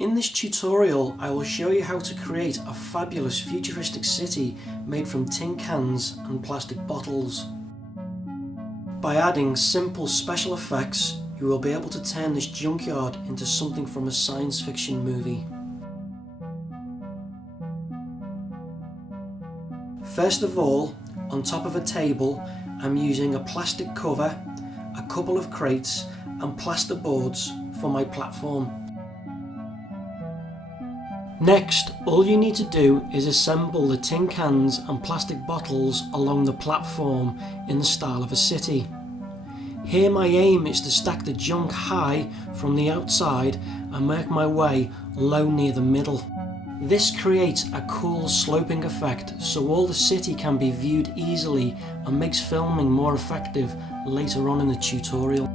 In this tutorial, I will show you how to create a fabulous futuristic city made from tin cans and plastic bottles. By adding simple special effects, you will be able to turn this junkyard into something from a science fiction movie. First of all, on top of a table, I'm using a plastic cover, a couple of crates and plaster boards for my platform. Next, all you need to do is assemble the tin cans and plastic bottles along the platform in the style of a city. Here my aim is to stack the junk high from the outside and make my way low near the middle. This creates a cool sloping effect so all the city can be viewed easily and makes filming more effective later on in the tutorial.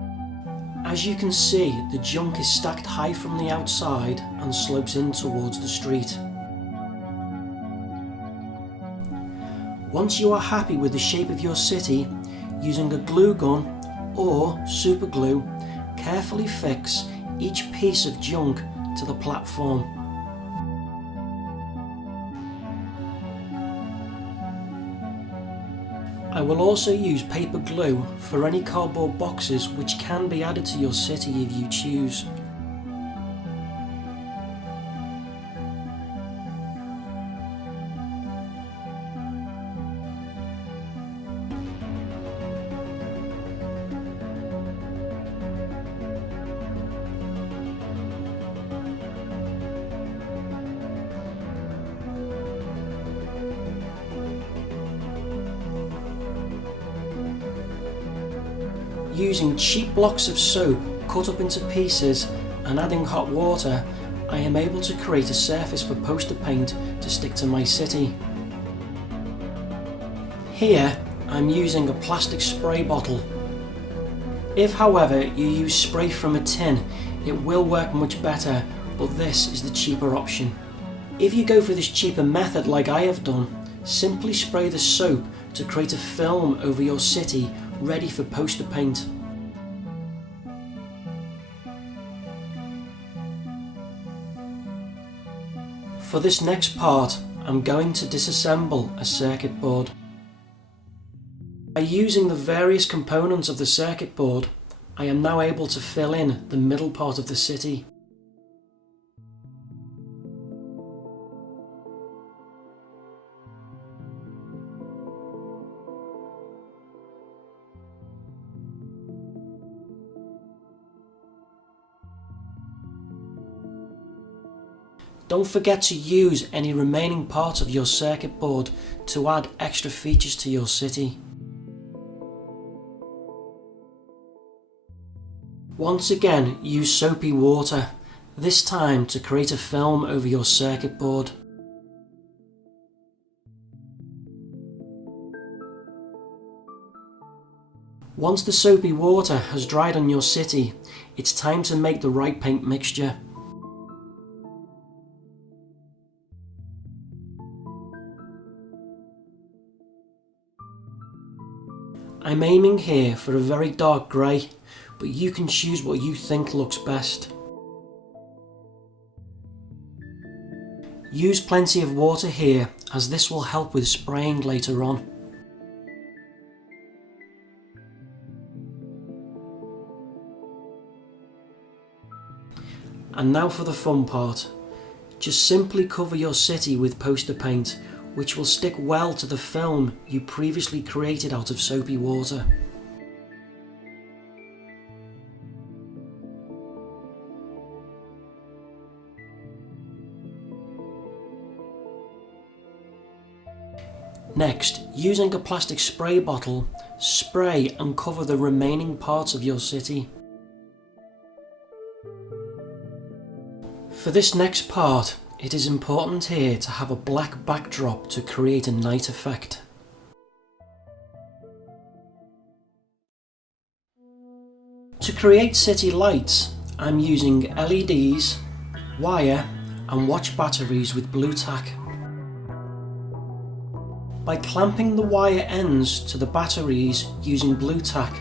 As you can see, the junk is stacked high from the outside and slopes in towards the street. Once you are happy with the shape of your city, using a glue gun or super glue, carefully fix each piece of junk to the platform. I will also use paper glue for any cardboard boxes which can be added to your city if you choose. Using cheap blocks of soap cut up into pieces and adding hot water, I am able to create a surface for poster paint to stick to my city. Here I'm using a plastic spray bottle. If however you use spray from a tin, it will work much better, but this is the cheaper option. If you go for this cheaper method like I have done, simply spray the soap to create a film over your city ready for poster paint. For this next part, I'm going to disassemble a circuit board. By using the various components of the circuit board, I am now able to fill in the middle part of the city. Don't forget to use any remaining parts of your circuit board to add extra features to your city. Once again, use soapy water, this time to create a film over your circuit board. Once the soapy water has dried on your city, it's time to make the right paint mixture. I'm aiming here for a very dark grey, but you can choose what you think looks best. Use plenty of water here, as this will help with spraying later on. And now for the fun part. Just simply cover your city with poster paint, which will stick well to the film you previously created out of soapy water. Next, using a plastic spray bottle, spray and cover the remaining parts of your city. For this next part, it is important here to have a black backdrop to create a night effect. To create city lights, I'm using LEDs, wire and watch batteries with blue tack. By clamping the wire ends to the batteries using blue tack,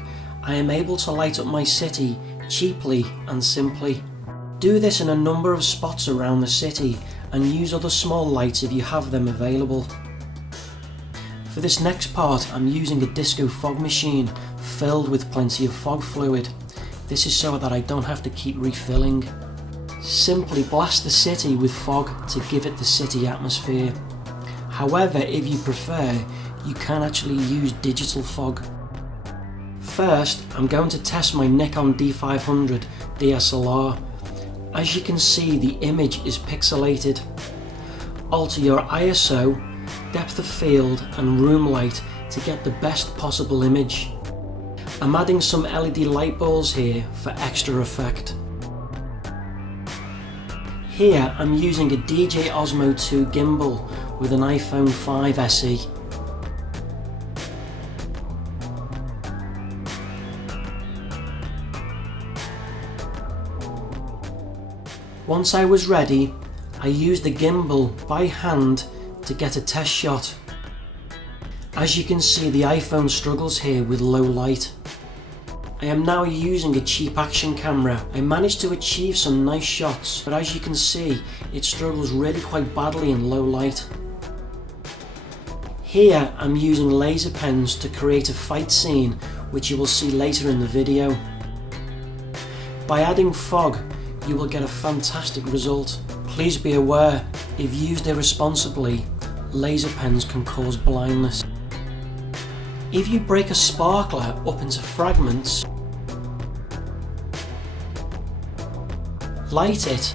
I am able to light up my city cheaply and simply. Do this in a number of spots around the city and use other small lights if you have them available. For this next part, I'm using a disco fog machine filled with plenty of fog fluid. This is so that I don't have to keep refilling. Simply blast the city with fog to give it the city atmosphere. However, if you prefer, you can actually use digital fog. First, I'm going to test my Nikon D500 DSLR. As you can see, the image is pixelated. Alter your ISO, depth of field and room light to get the best possible image. I'm adding some LED light balls here for extra effect. Here I'm using a DJI Osmo 2 gimbal with an iPhone 5 SE. Once I was ready, I used the gimbal by hand to get a test shot. As you can see, the iPhone struggles here with low light. I am now using a cheap action camera. I managed to achieve some nice shots, but as you can see, it struggles really quite badly in low light. Here I'm using laser pens to create a fight scene, which you will see later in the video. By adding fog, you will get a fantastic result. Please be aware, if used irresponsibly, laser pens can cause blindness. If you break a sparkler up into fragments, light it,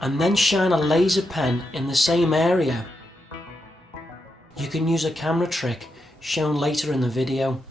and then shine a laser pen in the same area, you can use a camera trick shown later in the video.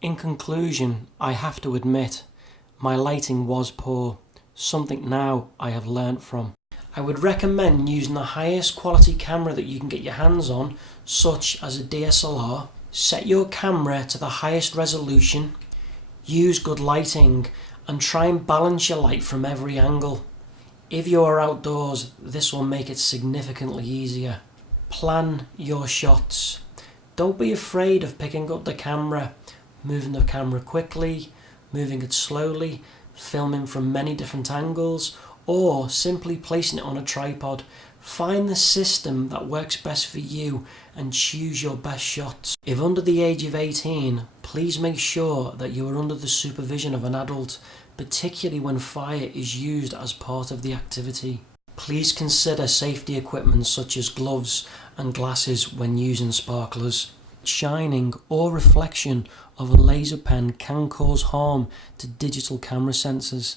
In conclusion, I have to admit, my lighting was poor, something now I have learnt from. I would recommend using the highest quality camera that you can get your hands on, such as a DSLR. Set your camera to the highest resolution, use good lighting, and try and balance your light from every angle. If you are outdoors, this will make it significantly easier. Plan your shots. Don't be afraid of picking up the camera, moving the camera quickly, moving it slowly, filming from many different angles, or simply placing it on a tripod. Find the system that works best for you and choose your best shots. If under the age of 18, please make sure that you are under the supervision of an adult, particularly when fire is used as part of the activity. Please consider safety equipment such as gloves and glasses when using sparklers. Shining or reflection of a laser pen can cause harm to digital camera sensors.